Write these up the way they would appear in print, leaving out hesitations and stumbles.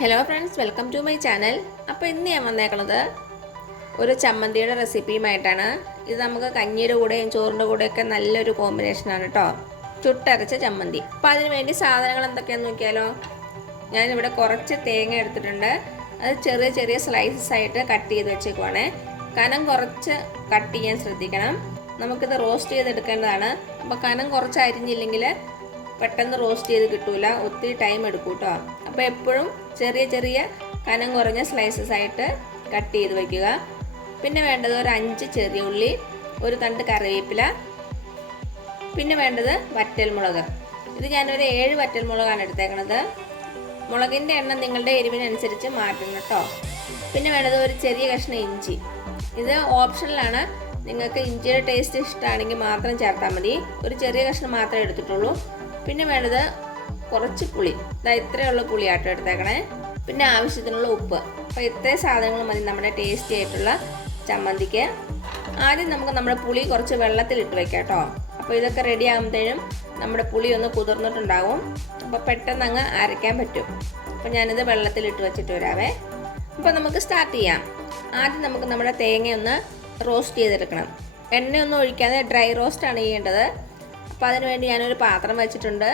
Hello friends, welcome to my channel. അപ്പോൾ ഇന്ന് ഞാൻ വന്നേക്കുന്നത് ഒരു ചമ്മന്തിയുടെ റെസിപ്പിയുമായിട്ടാണ്. ഇത് നമുക്ക് കഞ്ഞിയുടെ കൂടെയും ചോറിൻ്റെ കൂടെയൊക്കെ നല്ലൊരു കോമ്പിനേഷനാണ് കേട്ടോ, ചുട്ടരച്ച ചമ്മന്തി. അപ്പോൾ അതിന് വേണ്ടി സാധനങ്ങൾ എന്തൊക്കെയാണെന്ന് നോക്കിയാലോ. ഞാനിവിടെ കുറച്ച് തേങ്ങ എടുത്തിട്ടുണ്ട്. അത് ചെറിയ ചെറിയ സ്ലൈസസ് ആയിട്ട് കട്ട് ചെയ്ത് വെച്ചേക്കുവാണേ. കനം കുറച്ച് കട്ട് ചെയ്യാൻ ശ്രദ്ധിക്കണം. നമുക്കിത് റോസ്റ്റ് ചെയ്തെടുക്കേണ്ടതാണ്. അപ്പോൾ കനം കുറച്ച് അരിഞ്ഞില്ലെങ്കിൽ പെട്ടെന്ന് റോസ്റ്റ് ചെയ്ത് കിട്ടൂല, ഒത്തിരി ടൈം എടുക്കും കേട്ടോ. അപ്പോൾ എപ്പോഴും ചെറിയ ചെറിയ കനം കുറഞ്ഞ സ്ലൈസസ് ആയിട്ട് കട്ട് ചെയ്ത് വയ്ക്കുക. പിന്നെ വേണ്ടത് ഒരു 5 ചെറിയ ഉള്ളി, ഒരു തണ്ട് കറിവേപ്പില, പിന്നെ വേണ്ടത് വറ്റൽമുളക്. ഇത് ഞാനൊരു 7 വറ്റൽമുളകാണ് എടുത്തേക്കണത്. മുളകിൻ്റെ എണ്ണം നിങ്ങളുടെ എരിവിനനുസരിച്ച് മാറ്റണം കേട്ടോ. പിന്നെ വേണ്ടത് ഒരു ചെറിയ കഷ്ണം ഇഞ്ചി. ഇത് ഓപ്ഷനിലാണ്, നിങ്ങൾക്ക് ഇഞ്ചിയുടെ ടേസ്റ്റ് ഇഷ്ടമാണെങ്കിൽ മാത്രം ചേർത്താൽ മതി. ഒരു ചെറിയ കഷ്ണം മാത്രമേ എടുത്തിട്ടുള്ളൂ. പിന്നെ വേണ്ടത് കുറച്ച് പുളി, ഇത്രയുള്ള പുളിയാട്ടോ എടുത്തേക്കണേ. പിന്നെ ആവശ്യത്തിനുള്ള ഉപ്പ്. അപ്പോൾ ഇത്രയും സാധനങ്ങൾ മതി നമ്മുടെ ടേസ്റ്റി ആയിട്ടുള്ള ചമ്മന്തിക്ക്. ആദ്യം നമുക്ക് നമ്മുടെ പുളി കുറച്ച് വെള്ളത്തിലിട്ട് വെക്കാം കേട്ടോ. അപ്പോൾ ഇതൊക്കെ റെഡി ആകുമ്പോഴത്തേനും നമ്മുടെ പുളി ഒന്ന് കുതിർന്നിട്ടുണ്ടാകും. അപ്പോൾ പെട്ടെന്ന് അങ്ങ് അരയ്ക്കാൻ പറ്റും. അപ്പോൾ ഞാനിത് വെള്ളത്തിലിട്ട് വെച്ചിട്ട് വരാവേ. അപ്പോൾ നമുക്ക് സ്റ്റാർട്ട് ചെയ്യാം. ആദ്യം നമുക്ക് നമ്മുടെ തേങ്ങ ഒന്ന് റോസ്റ്റ് ചെയ്തെടുക്കണം. എണ്ണയൊന്നും ഒഴിക്കാതെ ഡ്രൈ റോസ്റ്റാണ് ചെയ്യേണ്ടത്. അപ്പോൾ അതിന് വേണ്ടി ഞാനൊരു പാത്രം വെച്ചിട്ടുണ്ട്.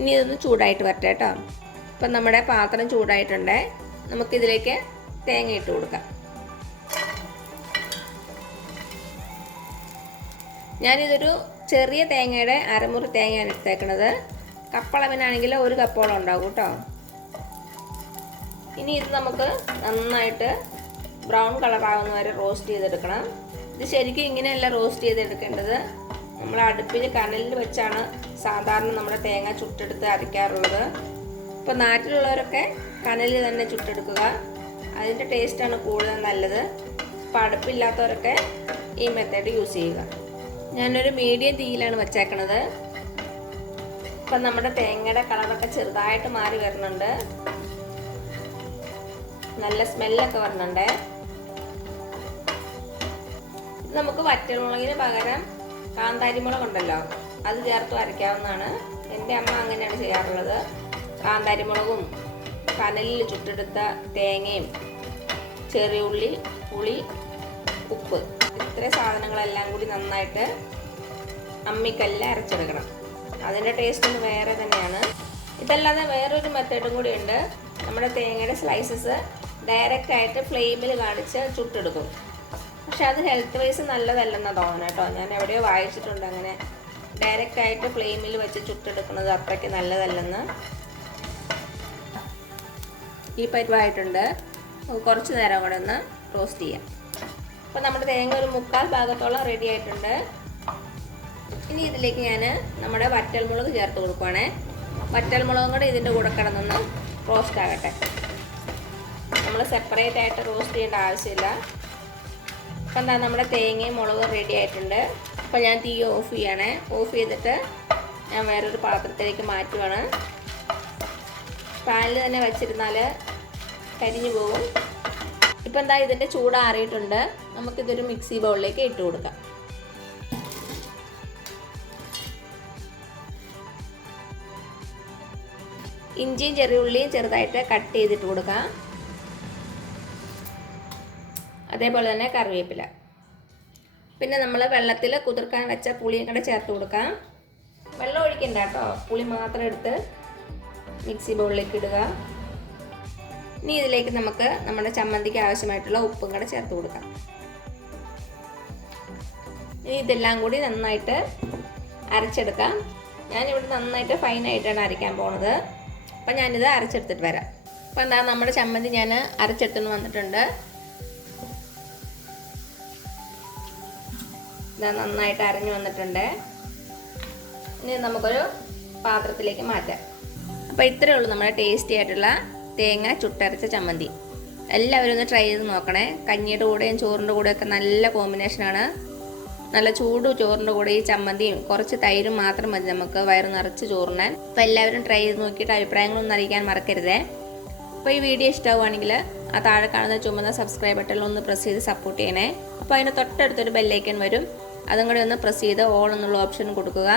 ഇനി ഇതൊന്ന് ചൂടായിട്ട് വരട്ടെ കേട്ടോ. അപ്പം നമ്മുടെ പാത്രം ചൂടായിട്ടുണ്ട്. നമുക്കിതിലേക്ക് തേങ്ങ ഇട്ട് കൊടുക്കാം. ഞാനിതൊരു ചെറിയ തേങ്ങയുടെ അരമുറി തേങ്ങയാണ് എടുത്തേക്കണത്. കപ്പളവിനാണെങ്കിൽ 1 കപ്പോളം ഉണ്ടാകും കേട്ടോ. ഇനി ഇത് നമുക്ക് നന്നായിട്ട് ബ്രൗൺ കളറാവുന്ന വരെ റോസ്റ്റ് ചെയ്തെടുക്കണം. ഇത് ശരിക്കും ഇങ്ങനെയല്ല റോസ്റ്റ് ചെയ്തെടുക്കേണ്ടത്. നമ്മൾ അടുപ്പിൽ കനലിൽ വെച്ചാണ് സാധാരണ നമ്മുടെ തേങ്ങ ചുട്ടെടുത്ത് അരയ്ക്കാറുള്ളത്. ഇപ്പോൾ നാട്ടിലുള്ളവരൊക്കെ കനലിൽ തന്നെ ചുട്ടെടുക്കുക, അതിൻ്റെ ടേസ്റ്റാണ് കൂടുതൽ നല്ലത്. അപ്പോൾ അടുപ്പില്ലാത്തവരൊക്കെ ഈ മെത്തേഡ് യൂസ് ചെയ്യുക. ഞാനൊരു മീഡിയം തീയിലാണ് വെച്ചേക്കണത്. ഇപ്പം നമ്മുടെ തേങ്ങയുടെ കളറൊക്കെ ചെറുതായിട്ട് മാറി വരുന്നുണ്ട്. നല്ല സ്മെല്ലൊക്കെ വരുന്നുണ്ട്. ഇത് നമുക്ക് വറ്റൽമുളകിന് പകരം കാന്താരിമുളക് ഉണ്ടല്ലോ, അത് ചേർത്ത് അരയ്ക്കാവുന്നതാണ്. എൻ്റെ അമ്മ അങ്ങനെയാണ് ചെയ്യാറുള്ളത്. കാന്താരിമുളകും കനലിൽ ചുട്ടെടുത്ത തേങ്ങയും ചെറിയ ഉള്ളി, പുളി, ഉപ്പ്, ഇത്രയും സാധനങ്ങളെല്ലാം കൂടി നന്നായിട്ട് അമ്മിക്കല്ലിൽ അരച്ചെടുക്കണം. അതിൻ്റെ ടേസ്റ്റ് ഒന്ന് വേറെ തന്നെയാണ്. ഇതല്ലാതെ വേറൊരു മെത്തേഡും കൂടി ഉണ്ട്. നമ്മുടെ തേങ്ങയുടെ സ്ലൈസസ് ഡയറക്റ്റായിട്ട് ഫ്ലെയിമിൽ കാണിച്ച് ചുട്ടെടുക്കും. പക്ഷെ അത് ഹെൽത്ത് വൈസ് നല്ലതല്ലെന്നാണ് തോന്നുന്നത് കേട്ടോ. ഞാൻ എവിടെയോ വായിച്ചിട്ടുണ്ട് അങ്ങനെ ഡയറക്റ്റായിട്ട് ഫ്ലെയിമിൽ വെച്ച് ചുട്ടെടുക്കുന്നത് അത്രയ്ക്ക് നല്ലതല്ലെന്ന്. ഈ പരിവായിട്ടുണ്ട്. കുറച്ച് നേരം കൂടെ ഒന്ന് റോസ്റ്റ് ചെയ്യാം. അപ്പോൾ നമ്മുടെ തേങ്ങ ഒരു 3/4 ഭാഗത്തോളം റെഡി ആയിട്ടുണ്ട്. ഇനി ഇതിലേക്ക് ഞാൻ നമ്മുടെ വറ്റൽമുളക് ചേർത്ത് കൊടുക്കുവാണേ. വറ്റൽമുളകും കൂടെ ഇതിൻ്റെ കൂടെ കിടന്നൊന്ന് റോസ്റ്റ് ആകട്ടെ. നമ്മൾ സെപ്പറേറ്റ് ആയിട്ട് റോസ്റ്റ് ചെയ്യേണ്ട ആവശ്യമില്ല. അപ്പം എന്താ, നമ്മുടെ തേങ്ങയും മുളകും റെഡി ആയിട്ടുണ്ട്. അപ്പോൾ ഞാൻ തീ ഓഫ് ചെയ്യണേ. ഓഫ് ചെയ്തിട്ട് ഞാൻ വേറൊരു പാത്രത്തിലേക്ക് മാറ്റുവാണ്. പാനിൽ തന്നെ വെച്ചിരുന്നാൽ കരിഞ്ഞു പോകും. ഇപ്പം എന്താ, ഇതിൻ്റെ ചൂടാറിയിട്ടുണ്ട്. നമുക്കിതൊരു മിക്സി ബൗളിലേക്ക് ഇട്ട് കൊടുക്കാം. ഇഞ്ചിയും ചെറിയ ഉള്ളിയും ചെറുതായിട്ട് കട്ട് ചെയ്തിട്ട് കൊടുക്കാം. അതേപോലെ തന്നെ കറിവേപ്പില. പിന്നെ നമ്മൾ വെള്ളത്തിൽ കുതിർക്കാൻ വെച്ച പുളിയും കൂടെ ചേർത്ത് കൊടുക്കാം. വെള്ളം ഒഴിക്കണ്ട കേട്ടോ, പുളി മാത്രം എടുത്ത് മിക്സി ബൗളിലേക്ക് ഇടുക. ഇനി ഇതിലേക്ക് നമുക്ക് നമ്മുടെ ചമ്മന്തിക്ക് ആവശ്യമായിട്ടുള്ള ഉപ്പും കൂടെ ചേർത്ത് കൊടുക്കാം. ഇനി ഇതെല്ലാം കൂടി നന്നായിട്ട് അരച്ചെടുക്കാം. ഞാനിവിടെ നന്നായിട്ട് ഫൈനായിട്ടാണ് അരയ്ക്കാൻ പോണത്. അപ്പം ഞാനിത് അരച്ചെടുത്തിട്ട് വരാം. അപ്പം എന്താ, നമ്മുടെ ചമ്മന്തി ഞാൻ അരച്ചെടുത്തുകൊണ്ട് വന്നിട്ടുണ്ട്. ഇത് നന്നായിട്ട് അരഞ്ഞു വന്നിട്ടുണ്ട്. ഇനി നമുക്കൊരു പാത്രത്തിലേക്ക് മാറ്റാം. അപ്പോൾ ഇത്രയേ ഉള്ളൂ നമ്മുടെ ടേസ്റ്റി ആയിട്ടുള്ള തേങ്ങ ചുട്ടരച്ച ചമ്മന്തി. എല്ലാവരും ഒന്ന് ട്രൈ ചെയ്ത് നോക്കണേ. കഞ്ഞിയുടെ കൂടെയും ചോറിൻ്റെ കൂടെയൊക്കെ നല്ല കോമ്പിനേഷനാണ്. നല്ല ചൂട് ചോറിൻ്റെ കൂടെ ഈ ചമ്മന്തിയും കുറച്ച് തൈരും മാത്രം മതി നമുക്ക് വയറ് നിറച്ച് ചോറിനാൻ. അപ്പോൾ എല്ലാവരും ട്രൈ ചെയ്ത് നോക്കിയിട്ട് അഭിപ്രായങ്ങളൊന്നും അറിയിക്കാൻ മറക്കരുതേ. അപ്പോൾ ഈ വീഡിയോ ഇഷ്ടമാവുകയാണെങ്കിൽ ആ താഴെ കാണുന്ന ചുമന്ന സബ്സ്ക്രൈബ് ബട്ടണിൽ ഒന്ന് പ്രസ് ചെയ്ത് സപ്പോർട്ട് ചെയ്യണേ. അപ്പോൾ അതിന് തൊട്ടടുത്തൊരു ബെല്ലൈക്കൺ വരും. അതും കൂടി ഒന്ന് പ്രസ് ചെയ്ത് ഓൾ എന്നുള്ള ഓപ്ഷൻ കൊടുക്കുക.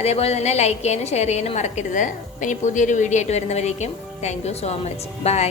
അതേപോലെ തന്നെ ലൈക്ക് ചെയ്യാനും ഷെയർ ചെയ്യാനും മറക്കരുത്. ഇനി പുതിയൊരു വീഡിയോ ആയിട്ട് വരുന്നവരേക്കും thank you so much. By.